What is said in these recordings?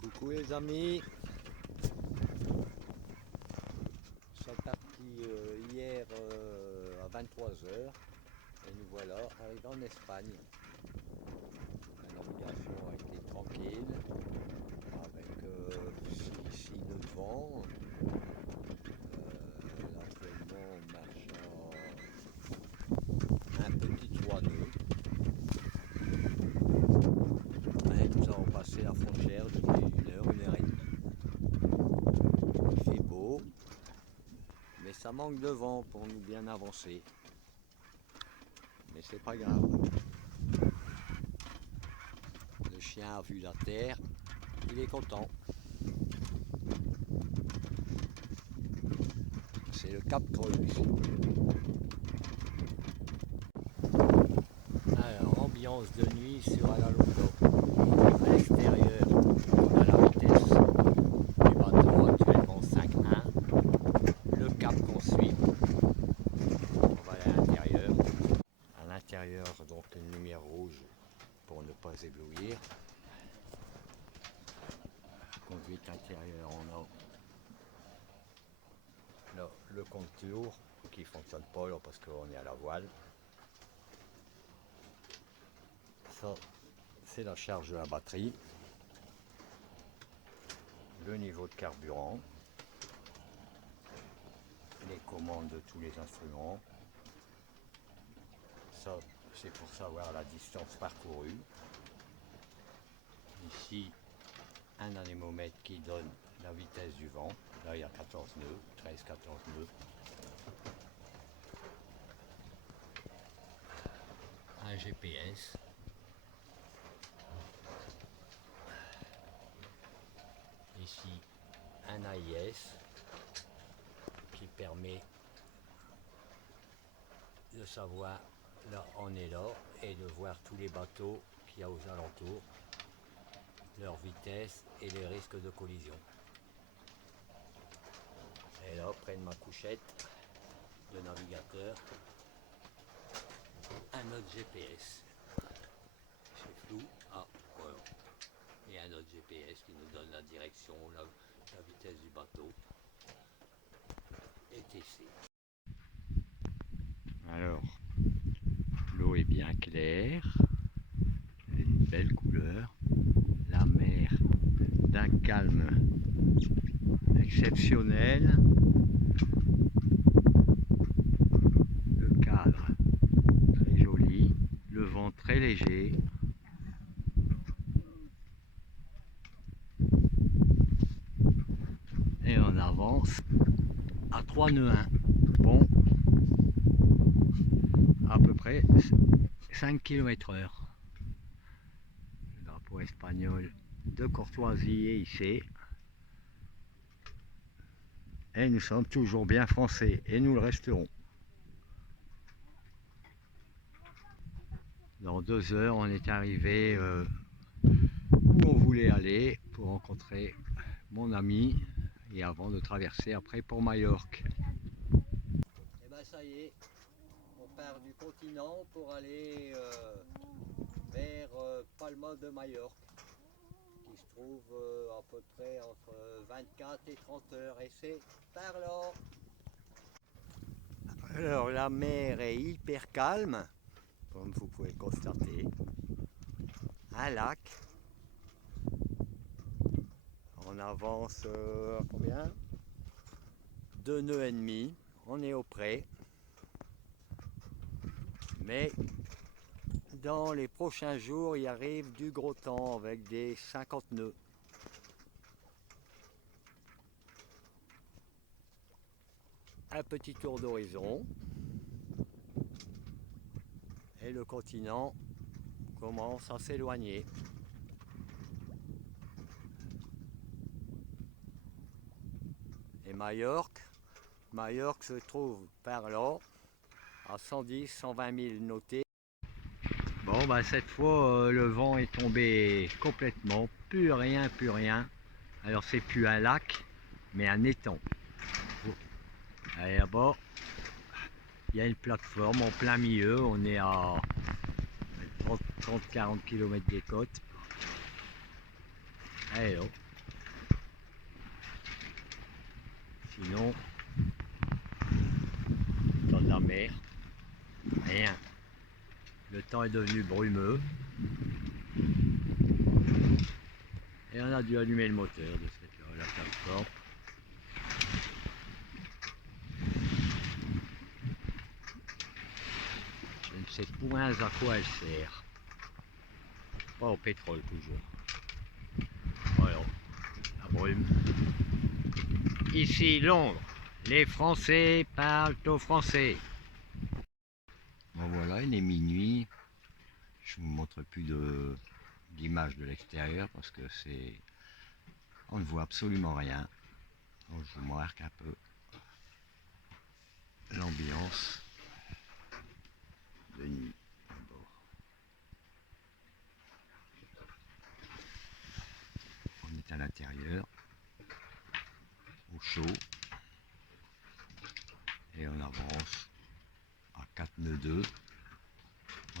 Coucou les amis, je suis parti hier à 23 h et nous voilà arrivés en Espagne. La navigation a été tranquille avec ici de vent. Là actuellement on marche à un petit 3 nœuds. Et nous avons passé la frontière depuis une heure et demie. Il fait beau, mais ça manque de vent pour nous bien avancer. Mais c'est pas grave. Le chien a vu la terre, il est content. C'est le Cap Creux ici. Alors, ambiance de nuit sur Alalonga. À l'extérieur, on a la vitesse du bateau actuellement 5,1. Le cap qu'on suit. On va aller à l'intérieur. À l'intérieur, donc une lumière rouge pour ne pas éblouir. Conduite intérieure, on a là, le contour qui ne fonctionne pas là, parce qu'on est à la voile. Ça, c'est la charge de la batterie. Le niveau de carburant. Les commandes de tous les instruments. Ça, c'est pour savoir la distance parcourue. Ici, un anémomètre qui donne la vitesse du vent. Là, il y a 14 nœuds, 13-14 nœuds. Un GPS. Ici, un AIS qui permet de savoir là on est là et de voir tous les bateaux qu'il y a aux alentours, leur vitesse et les risques de collision. Et là, près de ma couchette de navigateur, un autre GPS. C'est flou. Ah, voilà. Et un autre GPS qui nous donne la direction, la vitesse du bateau. ETC. Alors, l'eau est bien claire, elle a une belle couleur, la mer d'un calme exceptionnel, le cadre très joli, le vent très léger. Et on avance à 3 nœuds 1. Bon, à peu près 5 km/h. Le drapeau espagnol de courtoisie est hissé. Et nous sommes toujours bien français et nous le resterons. Dans 2 heures, on est arrivé où on voulait aller pour rencontrer mon ami et avant de traverser après pour Majorque. Et ben ça y est, on part du continent pour aller vers Palma de Majorque, qui se trouve à peu près entre 24 et 30 heures, et c'est par là. Alors la mer est hyper calme, comme vous pouvez le constater. Un lac. On avance à combien? 2 nœuds et demi. On est au près. Mais dans les prochains jours, il arrive du gros temps avec des 50 nœuds. Un petit tour d'horizon. Et le continent commence à s'éloigner. Et Majorque se trouve par là, à 110-120 000 notés. Bon, bah cette fois, le vent est tombé complètement, plus rien, plus rien. Alors c'est plus un lac, mais un étang. Allez, là-bas, il y a une plateforme en plein milieu, on est à 30-40 km des côtes. Allez là. Sinon, dans la mer, rien. Le temps est devenu brumeux. Et on a dû allumer le moteur de la plateforme. Je ne sais point à quoi elle sert. Pas au pétrole toujours. Voilà, la brume. Ici Londres, les Français parlent aux Français. Bon voilà, il est minuit. Je ne vous montre plus d'image de l'extérieur parce que on ne voit absolument rien. Donc je vous marque un peu l'ambiance de nuit. On est à l'intérieur, au chaud, et on avance à 4 nœuds 2.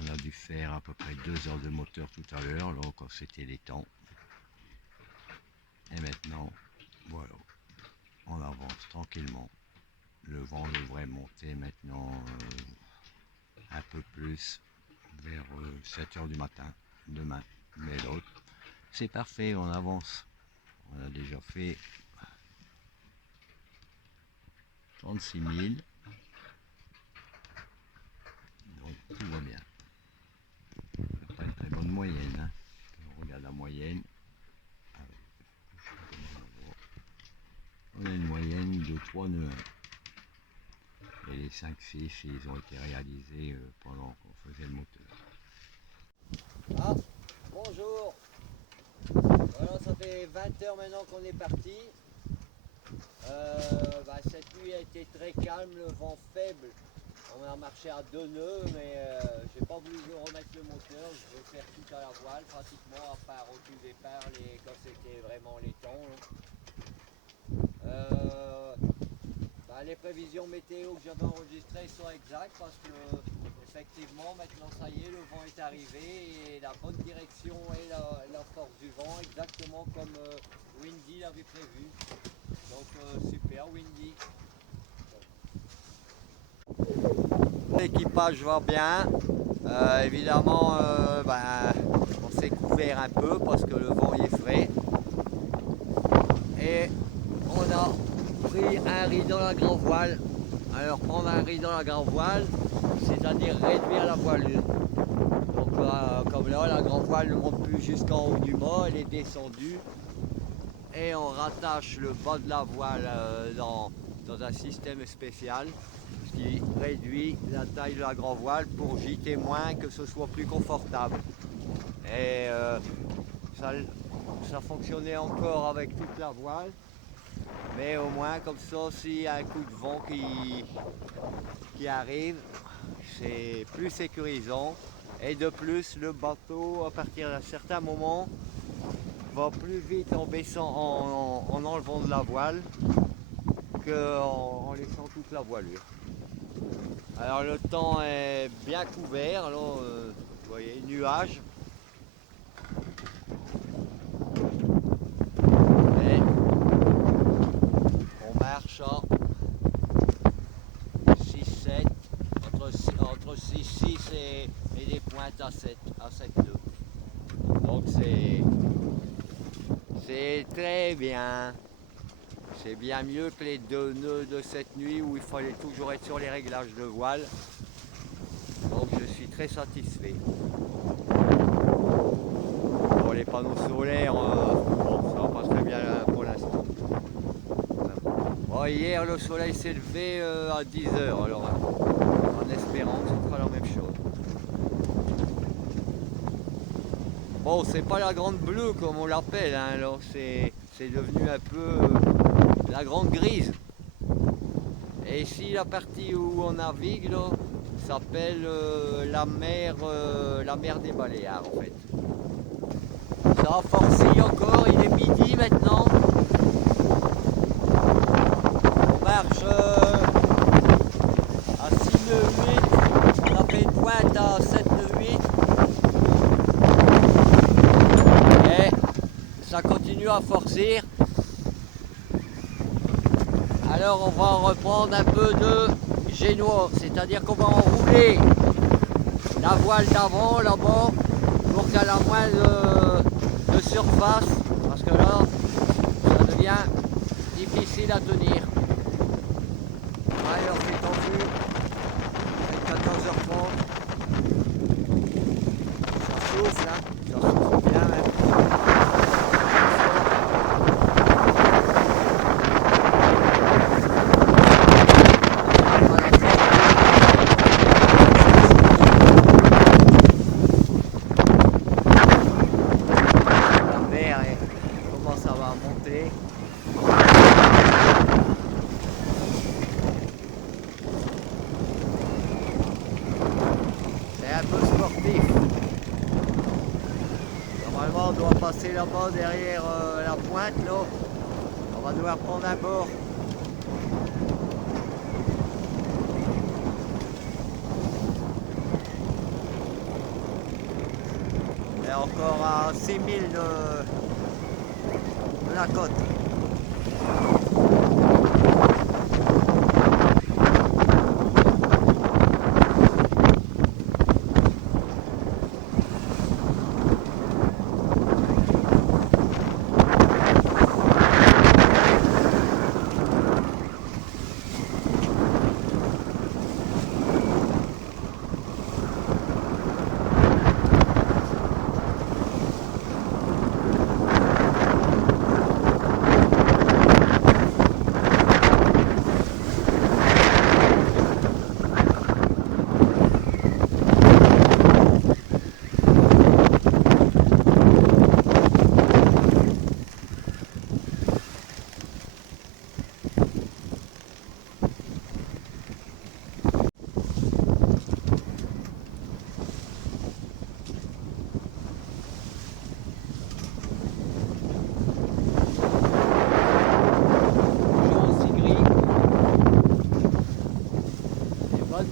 On a dû faire à peu près 2 heures de moteur tout à l'heure, là quand c'était les temps. Et maintenant, voilà, on avance tranquillement. Le vent devrait monter maintenant un peu plus vers 7 heures du matin demain. Mais l'autre, c'est parfait, on avance. On a déjà fait 36 000. Donc tout va bien. C'est pas une très bonne moyenne. Hein. On regarde la moyenne. On a une moyenne de 3 nœuds 1. Et les 5-6, ils ont été réalisés pendant qu'on faisait le moteur. Ah, bonjour. Voilà, ça fait 20 heures maintenant qu'on est parti. Cette nuit a été très calme, le vent faible. On a marché à 2 nœuds, mais j'ai pas voulu remettre le moteur. Je vais faire tout à la voile pratiquement, à part au tout départ quand c'était vraiment les temps. Les prévisions météo que j'avais enregistrées sont exactes parce que effectivement maintenant ça y est, le vent est arrivé et la bonne direction et la force du vent exactement comme Windy l'avait prévu. Donc super Windy. L'équipage va bien. Évidemment on s'est couvert un peu parce que le vent y est frais. Et on a pris un riz dans la grand voile. Alors prendre un riz dans la grand voile, c'est-à-dire réduire la voilure. Donc comme là, la grand voile ne monte plus jusqu'en haut du mât, elle est descendue. Et on rattache le bas de la voile dans un système spécial qui réduit la taille de la grand voile pour gîter moins, que ce soit plus confortable. Et ça fonctionnait encore avec toute la voile. Mais au moins comme ça, s'il y a un coup de vent qui arrive, c'est plus sécurisant. Et de plus, le bateau, à partir d'un certain moment, va plus vite en baissant, en enlevant de la voile, qu'en laissant toute la voilure. Alors le temps est bien couvert, alors, vous voyez, nuages. Marche à 6-7, entre 6-6 et des pointes à 7 nœuds. Donc c'est très bien. C'est bien mieux que les 2 nœuds de cette nuit où il fallait toujours être sur les réglages de voile. Donc je suis très satisfait. Pour les panneaux solaires, ça va pas très bien pour l'instant. Hier le soleil s'est levé à 10 h, alors en espérant que ce sera la même chose. Bon, c'est pas la grande bleue comme on l'appelle, hein, alors c'est devenu un peu la grande grise. Et ici la partie où on navigue s'appelle la mer des Baléares en fait. Ça a forci encore, il est midi maintenant. Marche à 6 nœuds 8, on a fait une pointe à 7 nœuds 8 et ça continue à forcir. Alors on va reprendre un peu de génois, c'est-à-dire qu'on va enrouler la voile d'avant là-bas pour qu'elle ait moins de surface, parce que là ça devient difficile à tenir. Alors c'est tendu, c'est 14h30, ça souffle, hein, ça souffle bien même. C'est un peu sportif. Normalement on doit passer là-bas derrière la pointe là. On va devoir prendre un bord. Et encore à 6000 de la côte.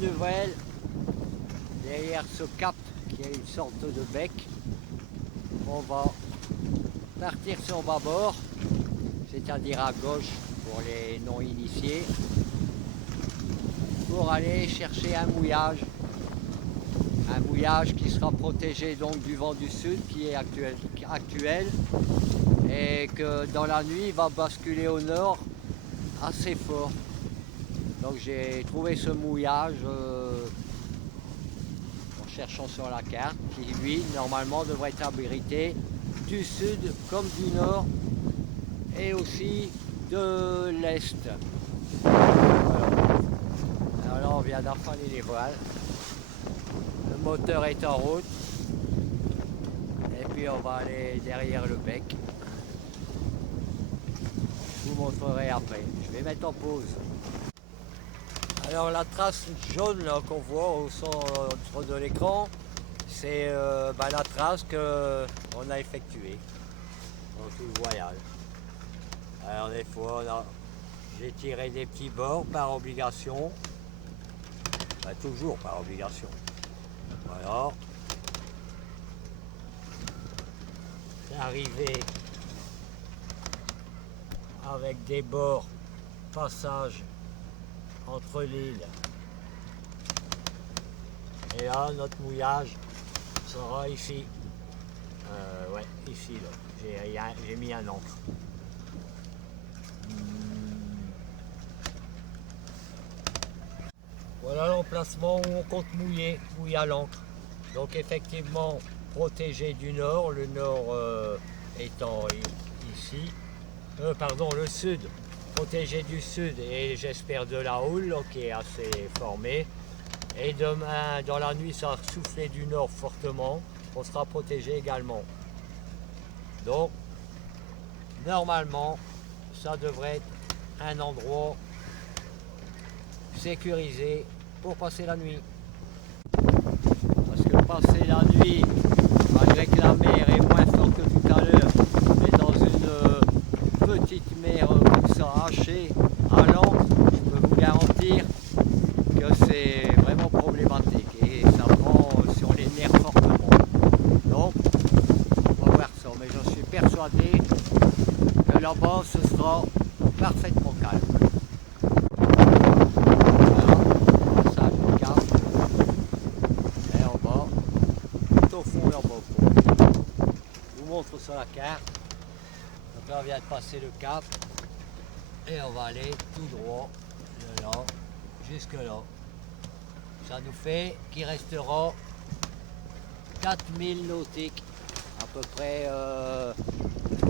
Nouvelle, derrière ce cap qui est une sorte de bec, on va partir sur bâbord, c'est-à-dire à gauche pour les non initiés, pour aller chercher un mouillage qui sera protégé donc du vent du sud qui est actuel et que dans la nuit il va basculer au nord assez fort. Donc j'ai trouvé ce mouillage en cherchant sur la carte qui lui normalement devrait être abrité du sud comme du nord et aussi de l'est. Alors là on vient d'affaler les voiles, le moteur est en route et puis on va aller derrière le bec. Je vous montrerai après, je vais mettre en pause. Alors la trace jaune qu'on voit au centre de l'écran, c'est la trace qu'on a effectuée dans tout le voyage. Alors des fois, j'ai tiré des petits bords par obligation, toujours par obligation. Voilà. C'est arrivé avec des bords passage entre l'île et là notre mouillage sera ici, ouais ici là, j'ai mis un encre. Voilà l'emplacement où on compte mouiller à l'encre, donc effectivement protégé du nord, le nord étant ici, pardon le sud protégé du sud et j'espère de la houle qui est assez formée. Et demain, dans la nuit, ça va souffler du nord fortement. On sera protégé également. Donc, normalement, ça devrait être un endroit sécurisé pour passer la nuit. Parce que passer la nuit, malgré que la mer est moins forte que tout à l'heure, mais dans une petite mer comme ça hachée à l'ancre, je peux vous garantir que c'est vraiment problématique et ça prend sur les nerfs fortement. Donc, on va voir ça, mais je suis persuadé que là-bas ce sera parfaitement calme. trop sur la carte. Donc là on vient de passer le cap et on va aller tout droit de là jusque là. Ça nous fait qu'il restera 4000 nautiques, à peu près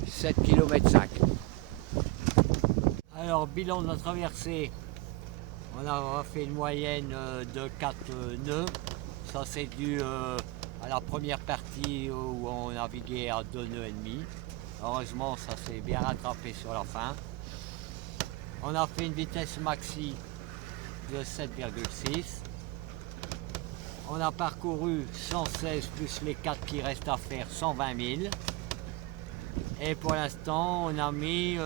7 km 5. Alors bilan de la traversée, on a fait une moyenne de 4 nœuds. Ça c'est dû à la première partie où on naviguait à 2 nœuds et demi. Heureusement ça s'est bien rattrapé sur la fin. On a fait une vitesse maxi de 7,6. On a parcouru 116 plus les 4 qui restent à faire, 120 000. Et pour l'instant on a mis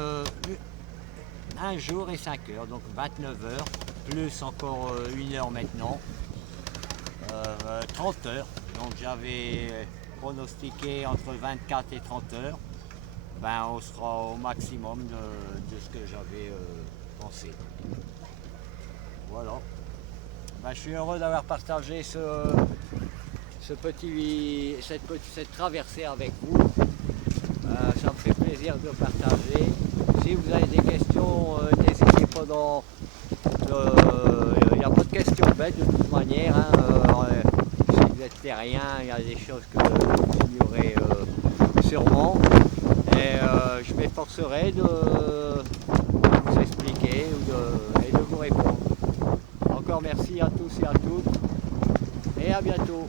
1 jour et 5 heures, donc 29 heures, plus encore 1 heure maintenant, 30 heures. Donc j'avais pronostiqué entre 24 et 30 heures. Ben, on sera au maximum de ce que j'avais pensé. Voilà. Ben, je suis heureux d'avoir partagé cette traversée avec vous. Ça me fait plaisir de partager. Si vous avez des questions, n'hésitez pas il n'y a pas de questions bêtes de toute manière. Hein. Si vous êtes terrien, il y a des choses que vous ignorez sûrement. Et je m'efforcerai de vous expliquer et de vous répondre. Encore merci à tous et à toutes. Et à bientôt.